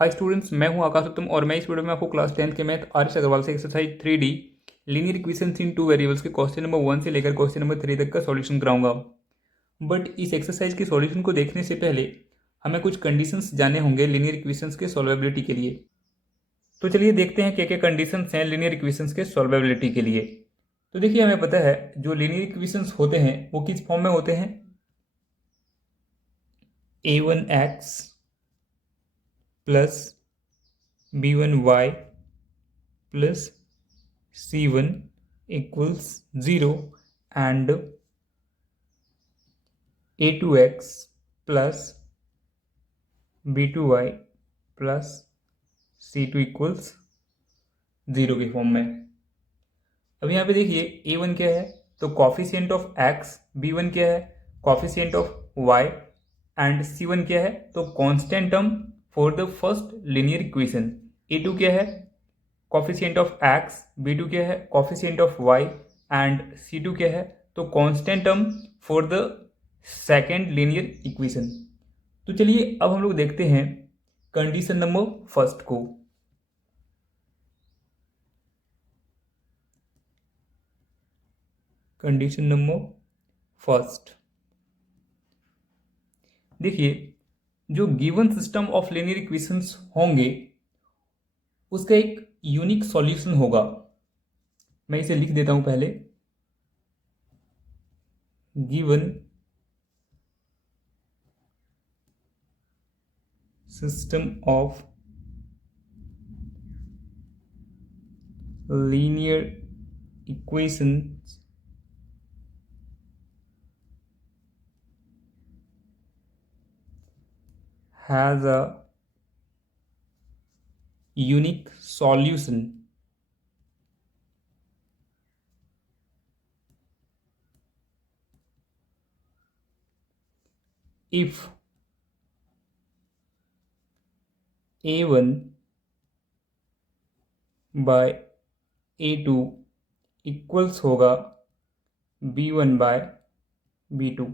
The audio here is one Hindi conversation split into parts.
हाय स्टूडेंट्स, मैं हूं आकाश उत्तम और मैं इस वीडियो में आपको क्लास 10th के मैथ आर अग्रवाल से एक्सरसाइज 3D लीनियर इक्वेशंस इन टू वेरिएबल्स के क्वेश्चन नंबर 1 से लेकर क्वेश्चन नंबर 3 तक का सॉल्यूशन कराऊंगा। बट इस एक्सरसाइज के सॉल्यूशन को देखने से पहले हमें कुछ कंडीशंस जाने होंगे लीनियर इक्वेशंस के सॉल्वेबिलिटी के लिए। तो चलिए देखते हैं क्या क्या कंडीशंस हैं लीनियर इक्वेशंस के सॉल्वेबिलिटी के लिए। तो देखिए, हमें पता है जो लीनियर इक्वेशंस होते हैं वो किस फॉर्म में होते हैं। a1x plus b1y plus c1 equals 0 and a2x plus b2y plus c2 equals 0 के फॉर्म में। अब यहाँ पे देखिए a1 क्या है, तो कॉफिशिएंट ऑफ x, b1 क्या है, coefficient of y and c1 क्या है, तो constant term for the first linear equation. a2 क्या है, कॉफिशिएंट ऑफ x, b2 क्या है, coefficient of y and c2 क्या है, तो constant term for the second linear equation. तो चलिए अब हम लोग देखते हैं कंडीशन नंबर फर्स्ट को। कंडीशन नंबर फर्स्ट, देखिए जो given system of linear equations होंगे उसका एक यूनिक सॉल्यूशन होगा। मैं इसे लिख देता हूं पहले। Given system of linear equations has a unique solution if a1 by a2 equals होगा b1 बाय b2।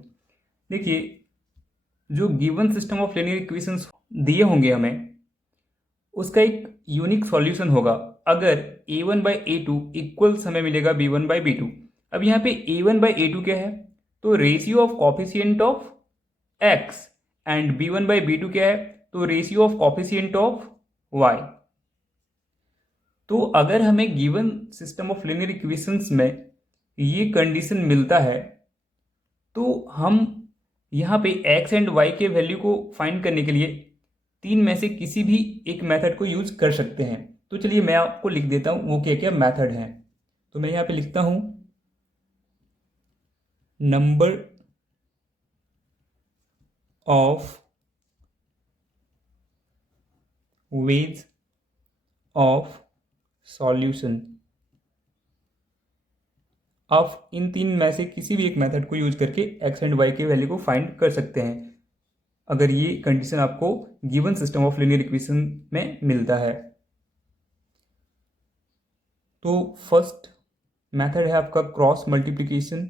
देखिए जो given system of linear equations दिए होंगे हमें उसका एक यूनिक सॉल्यूशन होगा अगर a1 बाई a2 इक्वल्स हमें मिलेगा b1 बाई b2। अब यहाँ पे a1 बाई a2 क्या है, तो ratio of coefficient of x and b1 by b2 क्या है, तो ratio of coefficient of y। तो अगर हमें given system of linear equations में ये कंडीशन मिलता है तो हम यहाँ पे x एंड y के वैल्यू को फाइंड करने के लिए तीन में से किसी भी एक मेथड को यूज कर सकते हैं। तो चलिए मैं आपको लिख देता हूँ वो क्या क्या मेथड हैं। तो मैं यहाँ पे लिखता हूँ number of ways of solution. आप इन तीन में से किसी भी एक मेथड को यूज करके x एंड y के वैल्यू को फाइंड कर सकते हैं अगर ये कंडीशन आपको given system of linear equation में मिलता है। तो फर्स्ट मेथड है आपका क्रॉस मल्टीप्लिकेशन।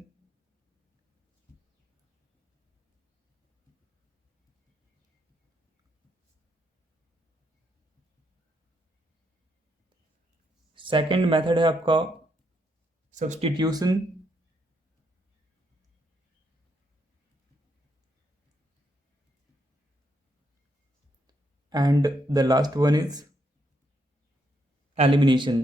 सेकंड मेथड है आपका substitution. And the last one is elimination.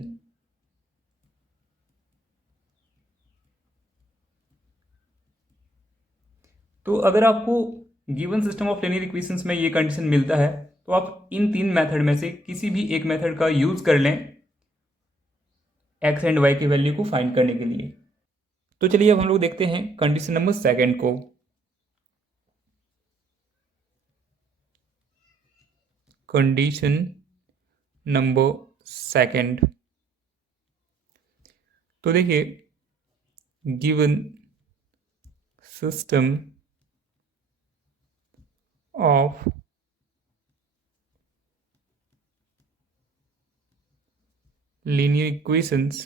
तो अगर आपको given system of linear equations में ये कंडीशन मिलता है तो आप इन तीन मेथड में से किसी भी एक मेथड का यूज कर लें एक्स एंड वाई की वैल्यू को फाइंड करने के लिए। तो चलिए अब हम लोग देखते हैं कंडीशन नंबर सेकंड को। कंडीशन नंबर सेकंड, तो देखिए given system of linear equations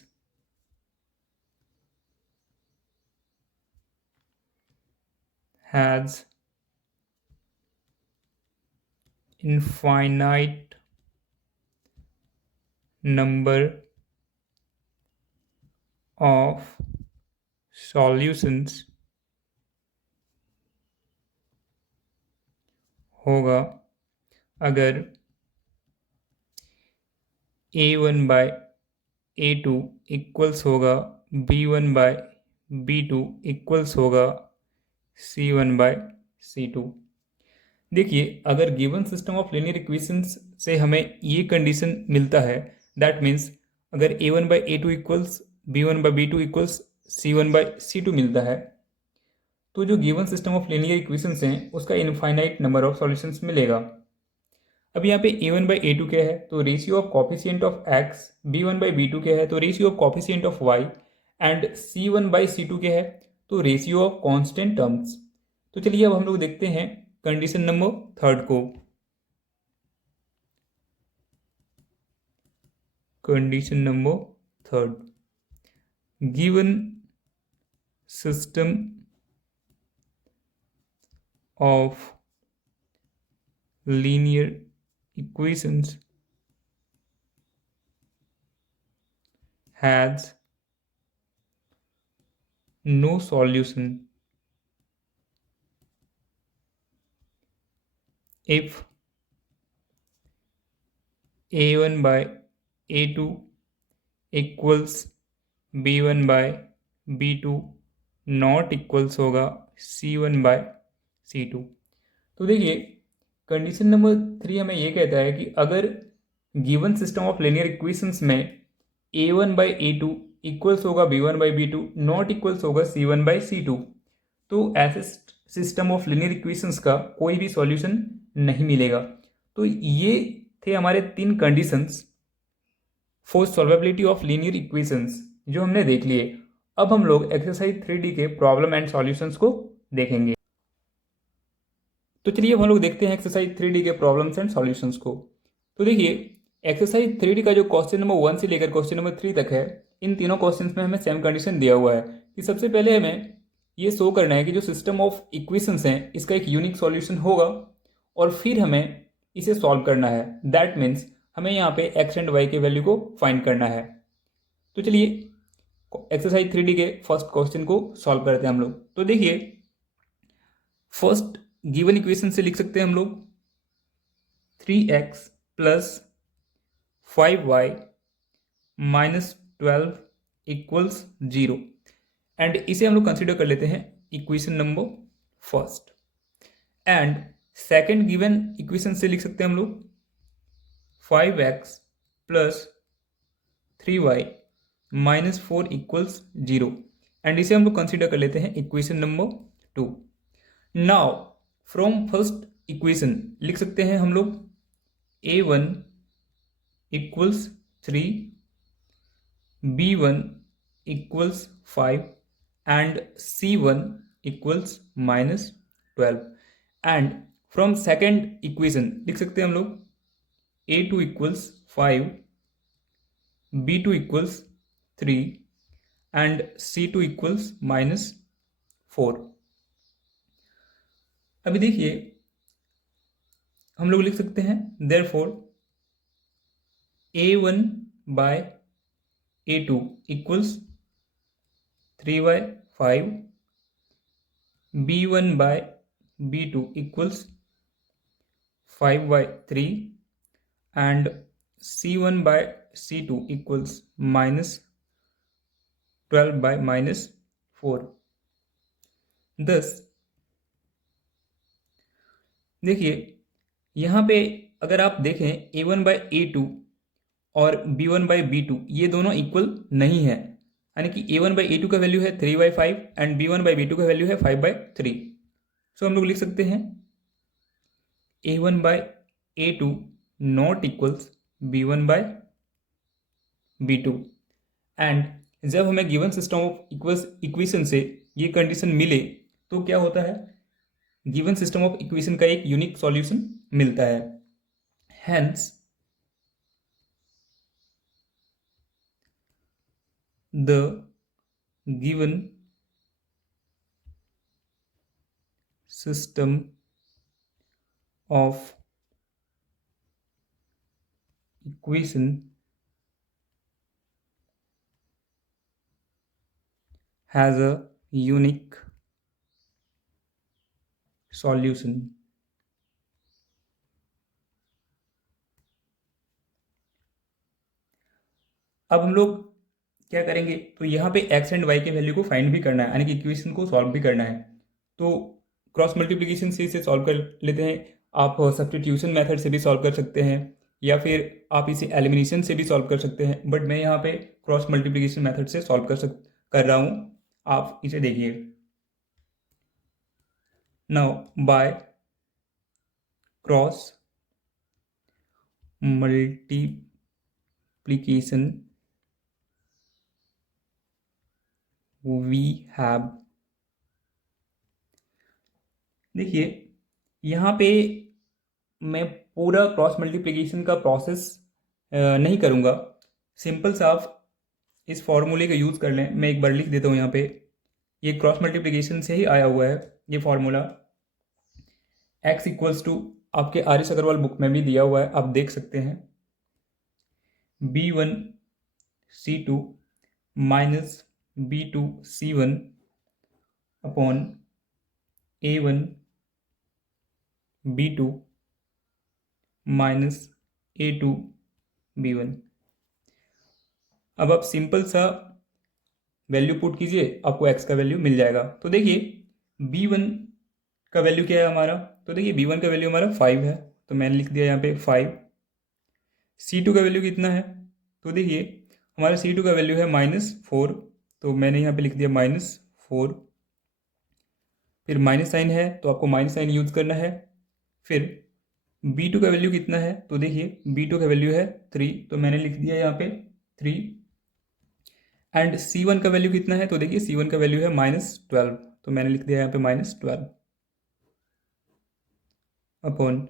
has infinite number of solutions होगा अगर A1/A2 इक्वल्स होगा B1/B2 इक्वल्स होगा C1/C2। देखिए, अगर given system of linear equations से हमें ये कंडीशन मिलता है, दैट मीन्स अगर A1/A2 equals B1/B2 equals C1/C2 मिलता है, तो जो given system of linear equations हैं उसका इनफाइनाइट नंबर ऑफ सॉल्यूशंस मिलेगा। अब यहाँ पे A1/A2 क्या है, तो ratio of coefficient of x, B1/B2 क्या है, तो ratio of coefficient of y, and C1/C2 क्या है, तो रेशियो ऑफ कांस्टेंट टर्म्स। तो चलिए अब हम लोग देखते हैं कंडीशन नंबर थर्ड को। Condition number third, given system of linear equations has no solution if A1/A2 equals B1/B2 not equals होगा C1/C2। तो देखिए, कंडीशन नंबर 3 हमें ये कहता है कि अगर given system of linear equations में A1/A2 इक्वल्स होगा B1/B2 नॉट इक्वल्स होगा C1/C2, तो ऐसे सिस्टम ऑफ लिनियर इक्वेशंस का कोई भी सॉल्यूशन नहीं मिलेगा। तो ये थे हमारे 3 conditions for solvability of linear equations जो हमने देख लिए। अब हम लोग एक्सरसाइज 3D के प्रॉब्लम एंड सॉल्यूशंस को देखेंगे। तो चलिए अब हम लोग देखते हैं एक्सरसाइज 3D के प्रॉब्लम्स एंड सॉल्यूशंस को। तो देखिए, एक्सरसाइज 3D का जो क्वेश्चन नंबर 1 से लेकर क्वेश्चन नंबर 3 तक है, इन तीनों क्वेश्चंस में हमें सेम कंडीशन दिया हुआ है कि सबसे पहले हमें ये शो करना है कि जो सिस्टम ऑफ इक्वेशंस हैं इसका एक यूनिक सॉल्यूशन होगा, और फिर हमें इसे सॉल्व करना है। दैट मीन्स हमें यहाँ पे एक्स एंड वाई के वैल्यू को फाइंड करना है। तो चलिए एक्सरसाइज 3D के फर्स्ट क्वेश्चन को सॉल्व करते हैं हम लोग। तो देखिए, फर्स्ट गिवन इक्वेशन से लिख सकते हैं हम लोग 3x plus 5y minus 12 equals 0, and इसे हम लोग कंसिडर कर लेते हैं equation number first. And second given equation से लिख सकते हैं हम लोग 5x plus 3y minus 4 equals 0, and इसे हम लोग कंसिडर कर लेते हैं equation number 2। Now from first equation लिख सकते हैं हम लोग A1 equals 3, B1 equals 5 and C1 equals minus 12, and from second equation लिख सकते हैं हम लोग A2 equals 5, B2 equals 3 and C2 equals minus 4। अभी देखिए, हम लोग लिख सकते हैं therefore A1/A2 equals 3/5, B1/B2 equals 5/3 and C1/C2 equals minus 12/-4। दस देखिए, यहाँ पे अगर आप देखें A1/A2 और B1/B2 ये दोनों इक्वल नहीं है, यानी कि A1/A2 का वैल्यू है 3/5 एंड B1/B2 का वैल्यू है 5/3। सो हम लोग लिख सकते हैं A1/A2 not equals B1/B2, and जब हमें गिवन सिस्टम ऑफ इक्वेशन से ये कंडीशन मिले तो क्या होता है, गिवन सिस्टम ऑफ इक्वेशन का एक यूनिक सॉल्यूशन मिलता है। Hence the given system of equation has a unique solution. अब हम लोग क्या करेंगे, तो यहाँ पे एक्स एंड वाई के वैल्यू को फाइंड भी करना है, यानी कि इक्वेशन को सॉल्व भी करना है। तो क्रॉस मल्टीप्लिकेशन से इसे सॉल्व कर लेते हैं। आप सब्स्टिट्यूशन मेथड से भी सॉल्व कर सकते हैं, या फिर आप इसे एलिमिनेशन से भी सॉल्व कर सकते हैं, बट मैं यहाँ पे क्रॉस मल्टीप्लिकेशन मेथड से सॉल्व कर रहा हूँ। आप इसे देखिए। Now by cross multiplication we have, देखिए यहाँ पे मैं पूरा क्रॉस मल्टीप्लिकेशन का प्रोसेस नहीं करूँगा। सिंपल सा आप इस फॉर्मूले का यूज़ कर लें। मैं एक बार लिख देता हूँ यहाँ पे, ये क्रॉस मल्टीप्लिकेशन से ही आया हुआ है ये फॉर्मूला। x इक्वल्स टू, आपके आर एस अग्रवाल बुक में भी दिया हुआ है, आप देख सकते हैं, B1C2 minus B2C1 upon A1B2 minus A2B1। अब आप सिंपल सा वैल्यू पुट कीजिए, आपको x का वैल्यू मिल जाएगा। तो देखिए B1 का वैल्यू क्या है हमारा, तो देखिए B1 का वैल्यू हमारा 5 है, तो मैंने लिख दिया यहाँ पे 5। C2 का वैल्यू कितना है, तो देखिए हमारा C2 का वैल्यू है -4, तो मैंने यहाँ पे लिख दिया -4। फिर माइनस साइन है तो आपको माइनस साइन यूज करना है। फिर B2 का वैल्यू कितना है, तो देखिए B2 का वैल्यू है 3, तो मैंने लिख दिया यहाँ पे 3। एंड C1 का वैल्यू कितना है, तो देखिए C1 का वैल्यू है -12, तो मैंने लिख दिया यहाँ पे -12 अपॉन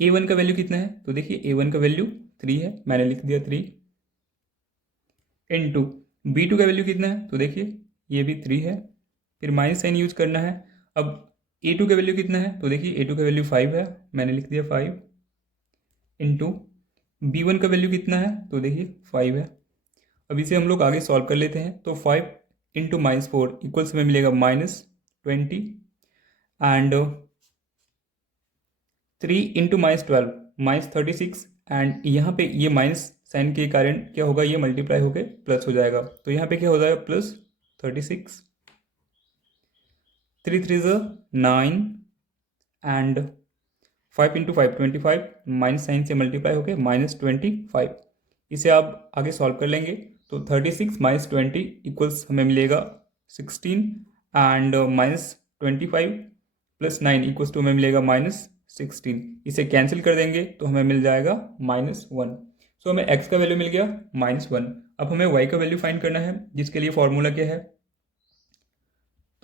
A1 का वैल्यू कितना है, तो देखिए A1 का वैल्यू 3 है, मैंने लिख दिया 3 इनटू B2 का वैल्यू कितना है, तो देखिए ये भी 3 है। फिर माइनस साइन यूज करना है। अब A2 का वैल्यू कितना है, तो देखिए A2 का वैल्यू 5 है, मैंने लिख दिया 5 इंटू B1 का वैल्यू कितना है, तो देखिए 5 है। अब इसे हम लोग आगे सॉल्व कर लेते हैं। तो 5 इंटू -4 इक्वल्स में मिलेगा -20 एंड 3 इंटू -12 -36, एंड यहाँ पे ये माइनस साइन के कारण क्या होगा, ये मल्टीप्लाई होकर प्लस हो जाएगा, तो यहाँ पे क्या हो जाएगा +36। 3 3 9 एंड 5 इंटू 5 25, माइनस साइन से मल्टीप्लाई होकर -25। इसे आप आगे सॉल्व कर लेंगे तो 36 -20 इक्वल्स हमें मिलेगा 16 एंड -25 + 9 इक्वल्स टू हमें मिलेगा -16। इसे कैंसिल कर देंगे तो हमें मिल जाएगा -1। सो हमें x का वैल्यू मिल गया -1। अब हमें y का वैल्यू फाइंड करना है, जिसके लिए फॉर्मूला क्या है,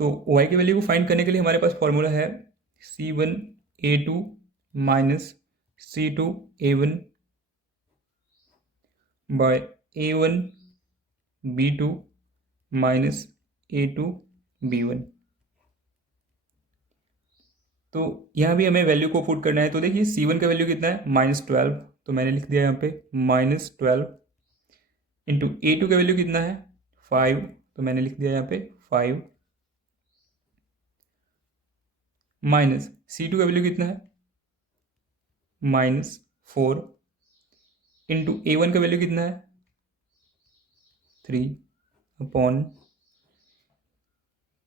तो y के वैल्यू को फाइंड करने के लिए हमारे पास फॉर्मूला है C1A2 minus C2A1 bye A1B2 minus A2B1। तो यहाँ भी हमें वैल्यू को पुट करना है। तो देखिए C1 का वैल्यू कितना है, -12, तो मैंने लिख दिया यहाँ पे -12 इंटू A2 का वैल्यू कितना है 5, तो मैंने लिख दिया यहाँ पे 5 माइनस C2 का वैल्यू कितना है -4 इंटू A1 का वैल्यू कितना है 3 अपॉन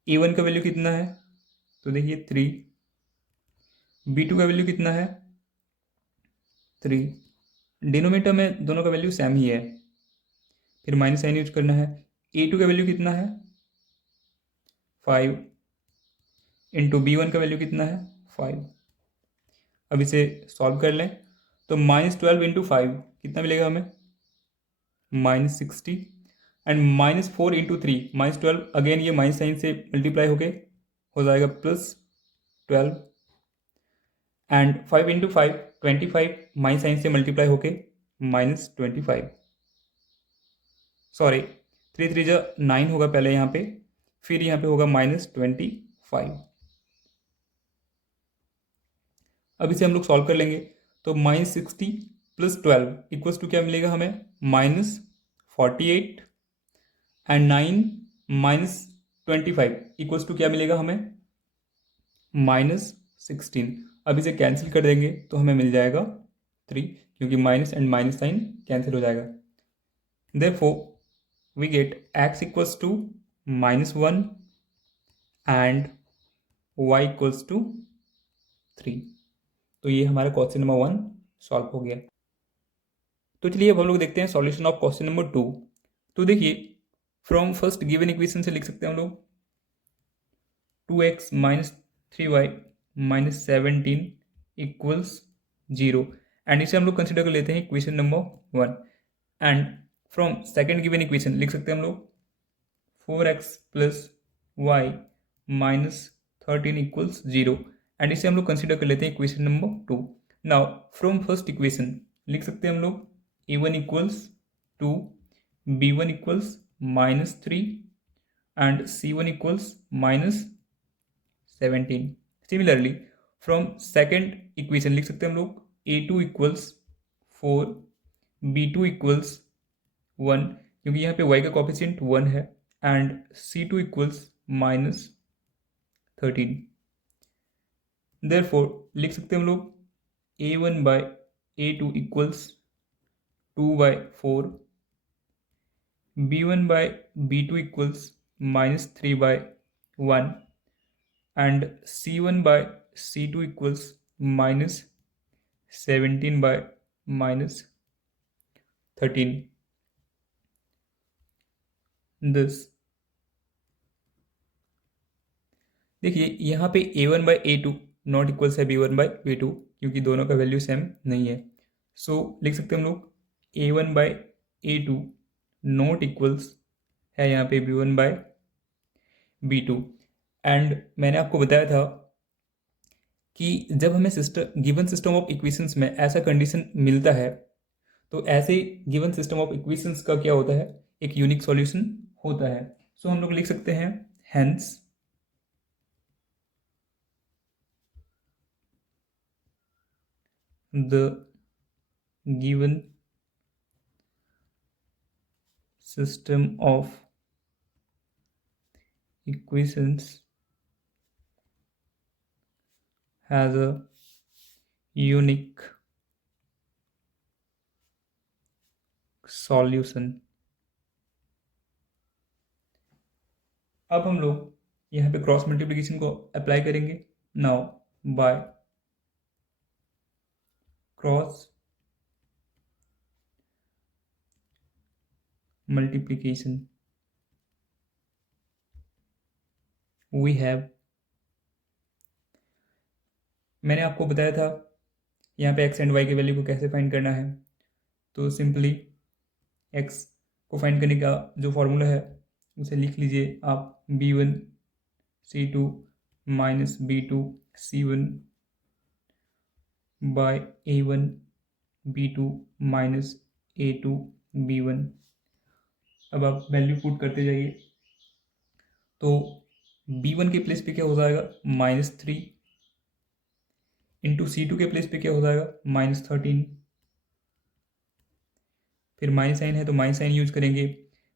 A1 का वैल्यू कितना है, तो देखिए 3। B2 का वैल्यू कितना है 3। डिनोमिनेटर में दोनों का वैल्यू सेम ही है, फिर माइनस साइन यूज करना है। A2 का वैल्यू कितना है 5 इंटू B1 का वैल्यू कितना है 5। अब इसे सॉल्व कर लें तो -12 इंटू 5 कितना मिलेगा हमें -60 एंड -4 इंटू 3 -12, अगेन ये माइनस साइन से मल्टीप्लाई होके हो जाएगा +12 एंड 5 इंटू 5 25, माइनस साइन से मल्टीप्लाई होके -25। सॉरी 3 3 9 होगा पहले यहाँ पे, फिर यहाँ पे होगा -25। अब इसे हम लोग सॉल्व कर लेंगे तो -60 + 12 इक्वल्स टू क्या मिलेगा हमें -48 एंड 9 -25 इक्वल्स टू क्या मिलेगा हमें, -16। अब इसे कैंसिल कर देंगे तो हमें मिल जाएगा 3, क्योंकि minus and minus sign cancel हो जाएगा। Therefore we get x equals to -1 and y equals to 3। तो ये हमारा क्वेश्चन नंबर 1 सॉल्व हो गया। तो चलिए अब हम लोग देखते हैं सॉल्यूशन ऑफ क्वेश्चन नंबर 2। तो देखिए फ्रॉम फर्स्ट गिवन इक्वेशन से लिख सकते हैं हम लोग 2x minus 3y minus 17 equals 0, and इसे हम लोग कंसिडर कर लेते हैं equation number 1। And from second given equation लिख सकते हैं हम लोग 4x plus y minus 13 equals 0, and इसे हम लोग कंसिडर कर लेते हैं equation number 2। Now from first equation लिख सकते हैं हम लोग a1 equals 2, b1 equals -3 and c1 equals -17। Similarly from second equation लिख सकते हैं हम लोग a2 इक्वल्स 4, b2 इक्वल्स 1, क्योंकि यहाँ पे y का कोफिशिएंट 1 है, एंड c2 इक्वल्स -13। देयरफॉर लिख सकते हैं हम लोग a1 by a2 equals 2/4, b1 by b2 equals -3/1 and c1 by c2 equals -17/-13। This देखिए यहाँ पे a1 by a2 not equals है b1 बाय b2, क्योंकि दोनों का वैल्यू सेम नहीं है। सो लिख सकते हैं हम लोग a1 by a2 not equals है यहाँ पे b1 बाय b2। एंड मैंने आपको बताया था कि जब हमें गिवन सिस्टम ऑफ इक्वेशंस में ऐसा कंडीशन मिलता है तो ऐसे गिवन सिस्टम ऑफ इक्वेशंस का क्या होता है, एक यूनिक सॉल्यूशन होता है। सो हम लोग लिख सकते हैं hence the given system of equations has a unique solution। अब हम लोग यहाँ पे क्रॉस मल्टीप्लिकेशन को अप्लाई करेंगे। Now by cross multiplication we have, मैंने आपको बताया था यहाँ पे x एंड y के वैल्यू को कैसे फाइंड करना है। तो सिंपली x को फाइंड करने का जो फॉर्मूला है उसे लिख लीजिए आप, b1 c2 minus b2 c1 bye a1 b2 minus a2 b1। अब आप वैल्यू पुट करते जाइए, तो b1 के प्लेस पे क्या हो जाएगा -3, इंटू c2 के प्लेस पे क्या हो जाएगा -13, फिर माइनस साइन है तो माइनस साइन यूज करेंगे।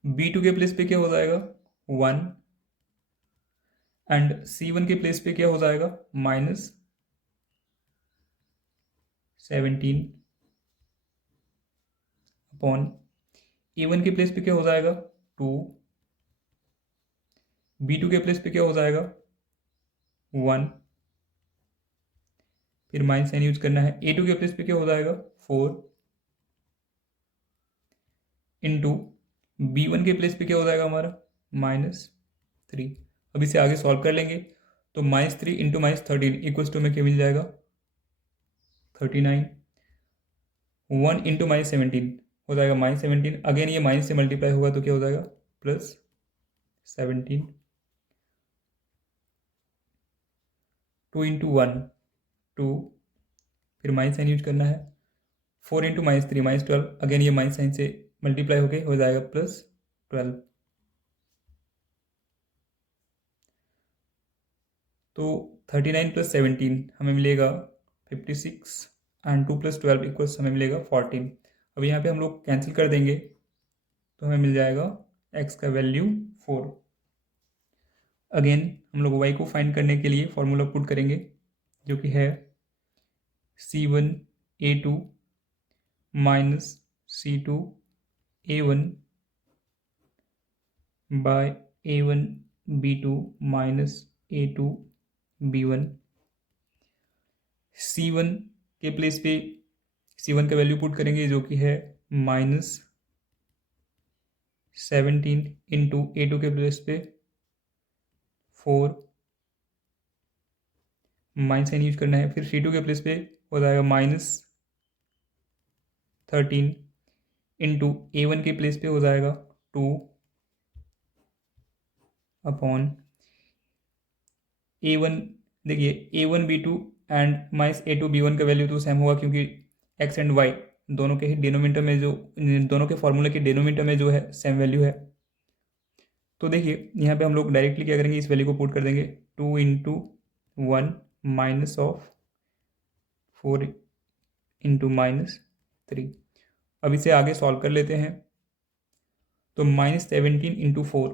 b2 के प्लेस पे क्या हो जाएगा 1, एंड c1 के प्लेस पे क्या हो जाएगा -17 अपॉन a1 के प्लेस पे क्या हो जाएगा 2, b2 के प्लेस पे क्या हो जाएगा 1, फिर माइनस साइन यूज करना है। a2 के प्लेस पे क्या हो जाएगा 4, इंटू b1 के प्लेस पे क्या हो जाएगा हमारा -3। अब इसे आगे सॉल्व कर लेंगे तो -3 इंटू -13 इक्वल्स टू में क्या मिल जाएगा 39, 1 इंटू -17 हो जाएगा -17, अगेन ये माइनस से मल्टीप्लाई होगा तो क्या हो जाएगा +17, 2 इंटू 1 2, फिर माइनस साइन यूज करना है, 4 इंटू -3 -12, अगेन ये माइनस साइन से मल्टीप्लाई होके हो जाएगा +12। तो 39 + 17 हमें मिलेगा 56, एंड 2 + 12 इक्वल्स हमें मिलेगा 14। अब यहाँ पे हम लोग कैंसिल कर देंगे तो हमें मिल जाएगा x का वैल्यू 4। अगेन हम लोग y को फाइंड करने के लिए फॉर्मूला पुट करेंगे, जो कि है C1A2 minus C2A1 bye A1B2 minus A2B1। C1 के प्लेस पे C1 का वैल्यू पुट करेंगे, जो कि है -17 इंटू A2 के प्लेस पे 4, माइनस साइन यूज करना है। फिर C2 के प्लेस पे हो जाएगा -13 इंटू A1 के प्लेस पे हो जाएगा 2 अपॉन A1। देखिए A1B2 एंड -A2B1 का वैल्यू तो सेम होगा, क्योंकि x एंड y दोनों के ही डिनोमिनेटर में जो दोनों के फॉर्मूले के डिनोमिनेटर में जो है सेम वैल्यू है। तो देखिए यहाँ पे हम लोग डायरेक्टली क्या करेंगे, इस वैल्यू को पुट कर देंगे 2 इंटू 1 माइनस ऑफ 4 इंटू -3। अब इसे आगे सॉल्व कर लेते हैं। तो -17 इंटू 4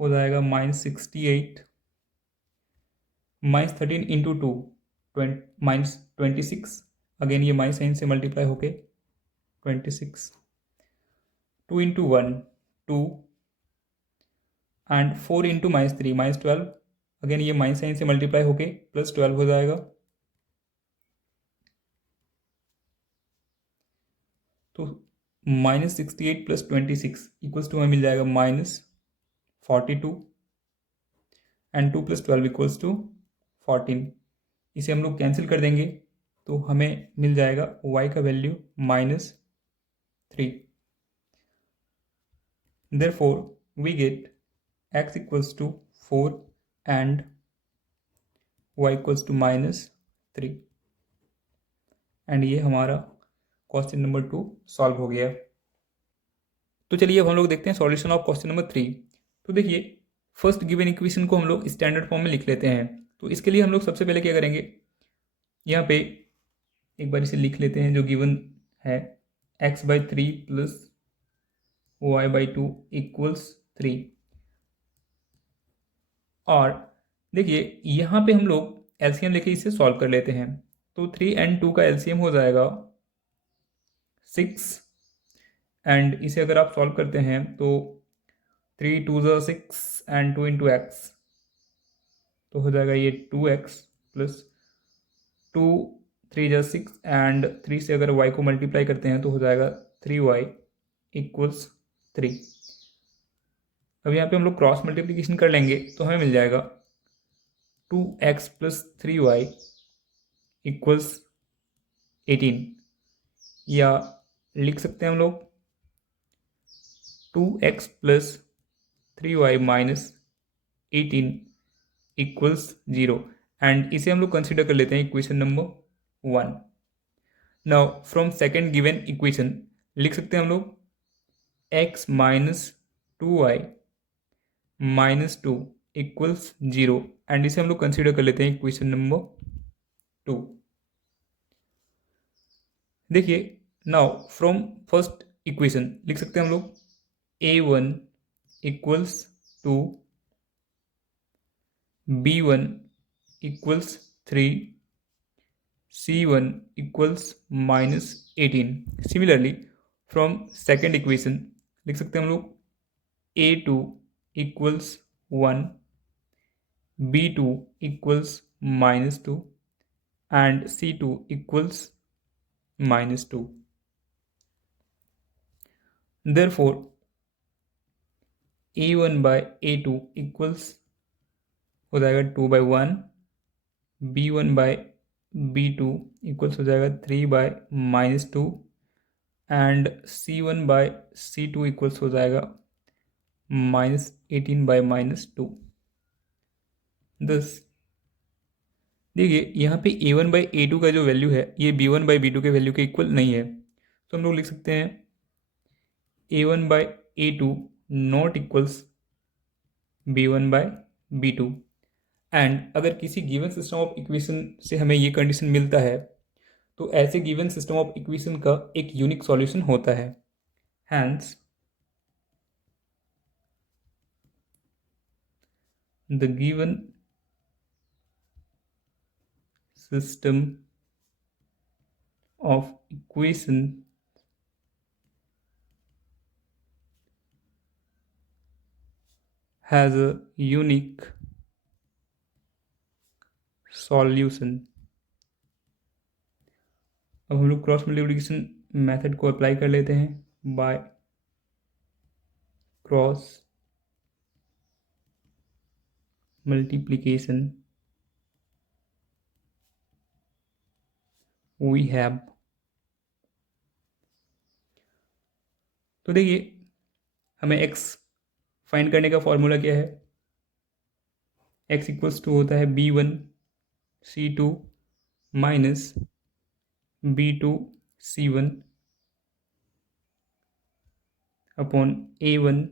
हो जाएगा -68, -13 इंटू 2 -26। अगेन ये माइनस साइन से मल्टीप्लाई होके 26, 2 इंटू 1 2 एंड 4 इंटू -3 -12। अगेन ये माइनस साइन से मल्टीप्लाई होके +12 हो जाएगा। तो -68 + 26 इक्वल्स टू हमें मिल जाएगा -42 एंड 2 + 12 इक्वल्स टू 14। इसे हम लोग कैंसिल कर देंगे, तो हमें मिल जाएगा y का value -3। Therefore we get x equals to 4 and y equals to -3। And ये हमारा क्वेश्चन नंबर 2 सॉल्व हो गया। तो चलिए अब हम लोग देखते हैं सॉल्यूशन ऑफ क्वेश्चन नंबर 3। तो देखिए फर्स्ट गिवन इक्वेशन को हम लोग स्टैंडर्ड फॉर्म में लिख लेते हैं। तो इसके लिए हम लोग सबसे पहले क्या करेंगे, यहाँ पे एक बार इसे लिख लेते हैं। जो गिवन है x/3 + y/2 = 3। और देखिए यहाँ पे हम लोग एलसीएम लेके इसे सॉल्व कर लेते हैं। तो 3 and 2 का एलसीएम हो जाएगा 6, एंड इसे अगर आप सॉल्व करते हैं तो 3 2 ज़ा 6 एंड 2 इंटू एक्स, तो हो जाएगा ये 2x प्लस 2 3 ज़ा 6 एंड 3 से अगर y को मल्टीप्लाई करते हैं तो हो जाएगा 3y = 3। अब यहाँ पे हम लोग क्रॉस मल्टीप्लिकेशन कर लेंगे, तो हमें मिल जाएगा 2x + 3y = 18। या लिख सकते हैं हम लोग 2x + 3y - 18 = 0। एंड इसे हम लोग कंसिडर कर लेते हैं equation number 1। Now from second given equation लिख सकते हैं हम लोग x - 2y - 2 = 0। एंड इसे हम लोग कंसिडर कर लेते हैं इक्वेशन नंबर 2। देखिए नाउ फ्रॉम फर्स्ट इक्वेशन लिख सकते हैं हम लोग a1 = 2, b1 = 3, c1 = -18। Similarly from second equation लिख सकते हैं हम लोग a2 = 1, b2 = -2 and c2 = -2। Therefore a1/a2 equals हो जाएगा 2/1, b1/b2 इक्वल्स हो जाएगा 3/-2 एंड c1/c2 इक्वल्स हो जाएगा -18/-2। दस देखिए यहाँ पे a1/a2 का जो वैल्यू है ये b1/b2 के वैल्यू के इक्वल नहीं है, तो हम लोग लिख सकते हैं a1/a2 not equals b1/b2। And अगर किसी गिवन सिस्टम ऑफ इक्वेशन से हमें ये कंडीशन मिलता है, तो ऐसे गिवन सिस्टम ऑफ इक्वेशन का एक यूनिक सॉल्यूशन होता है। Hence the given system of equation has a unique solution। अब हम लोग क्रॉस मल्टीप्लिकेशन मेथड को अप्लाई कर लेते हैं। By cross multiplication we have, तो देखिए हमें x फाइंड करने का फॉर्मूला क्या है। x इक्वल्स टू होता है b1c2 minus b2c1 upon a1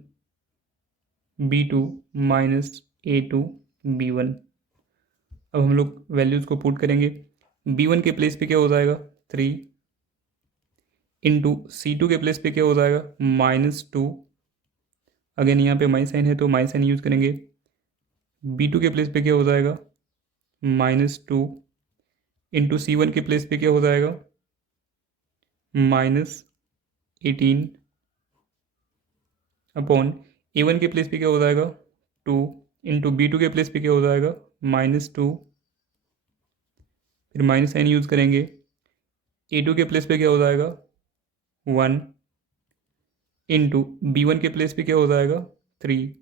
b2 minus a2 b1। अब हम लोग वैल्यूज़ को पुट करेंगे। b1 के प्लेस पे क्या हो जाएगा 3 इंटू c2 के प्लेस पे क्या हो जाएगा -2। अगेन यहाँ पे माइनस साइन है तो माइनस साइन यूज करेंगे। b2 के प्लेस पे क्या हो जाएगा -2 इंटू c1 के प्लेस पे क्या हो जाएगा -18 अपॉन a1 के प्लेस पे क्या हो जाएगा 2 इंटू b2 के प्लेस पे क्या हो जाएगा -2, फिर माइनस साइन यूज करेंगे। a2 के प्लेस पे क्या हो जाएगा 1 इंटू b1 के प्लेस पे क्या हो जाएगा 3।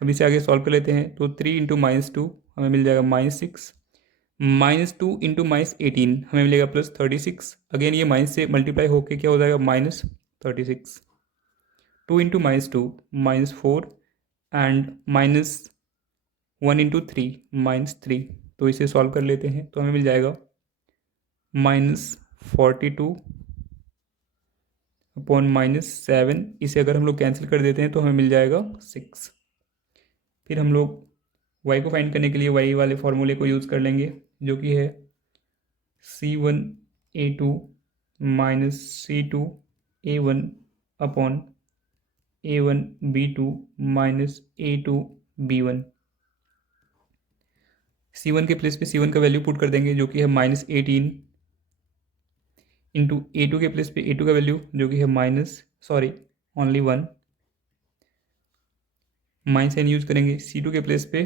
अब इसे आगे सॉल्व कर लेते हैं तो 3 इंटू -2 हमें मिल जाएगा -6, -2 इंटू -18 हमें मिलेगा +36। अगेन ये माइनस से मल्टीप्लाई होके क्या हो जाएगा -36। 2 इंटू -2 -4 एंड -1 इंटू 3 -3। तो इसे सॉल्व कर लेते हैं तो हमें मिल जाएगा -42 अपॉन -7। इसे अगर हम लोग कैंसिल कर देते हैं तो हमें मिल जाएगा 6। फिर हम लोग y को फाइंड करने के लिए y वाले फॉर्मूले को यूज़ कर लेंगे जो कि है c1a2 minus c2a1 upon a1b2 minus a2b1। c1 के प्लेस पे c1 का वैल्यू पुट कर देंगे जो कि है -18 इंटू a2 के प्लेस पे a2 का वैल्यू जो कि है ओनली 1। माइनस साइन यूज करेंगे c2 के प्लेस पे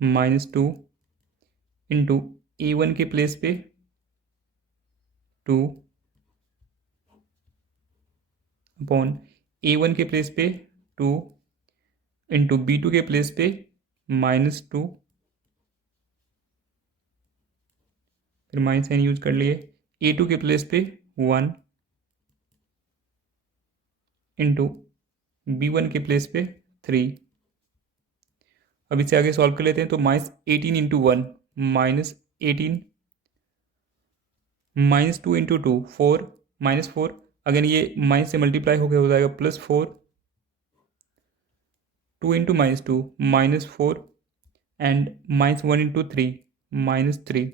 -2 इंटू a1 के प्लेस पे 2 अपॉन a1 के प्लेस पे 2 इंटू b2 के प्लेस पे -2, फिर माइनस साइन यूज कर लिए। a2 के प्लेस पे 1 इंटू b1 के प्लेस पे 3। अब इसे आगे सॉल्व कर लेते हैं तो -18 इंटू 1 -18 -2 इंटू 2 4 -4। अगेन ये माइनस से मल्टीप्लाई होकर हो जाएगा +4। 2 इंटू -2 -4 एंड -1 इंटू 3 -3।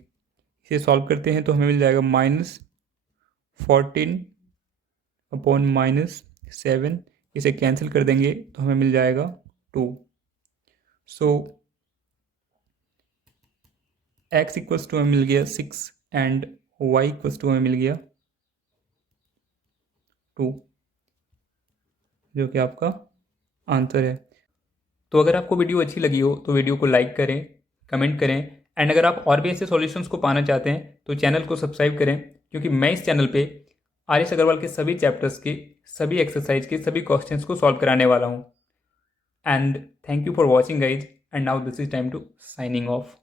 इसे सॉल्व करते हैं तो हमें मिल जाएगा -14 अपॉन -7। इसे कैंसिल कर देंगे तो हमें मिल जाएगा 2। सो x इक्वल्स टू हमें मिल गया 6 एंड y इक्वल्स टू हमें मिल गया 2, जो कि आपका आंसर है। तो अगर आपको वीडियो अच्छी लगी हो तो वीडियो को लाइक करें, कमेंट करें एंड अगर आप और भी ऐसे सॉल्यूशंस को पाना चाहते हैं तो चैनल को सब्सक्राइब करें, क्योंकि मैं इस चैनल पे आर.एस. अग्रवाल के सभी चैप्टर्स के सभी एक्सरसाइज के सभी क्वेश्चंस को सॉल्व कराने वाला हूँ। And thank you for watching guys, and now this is time to signing of.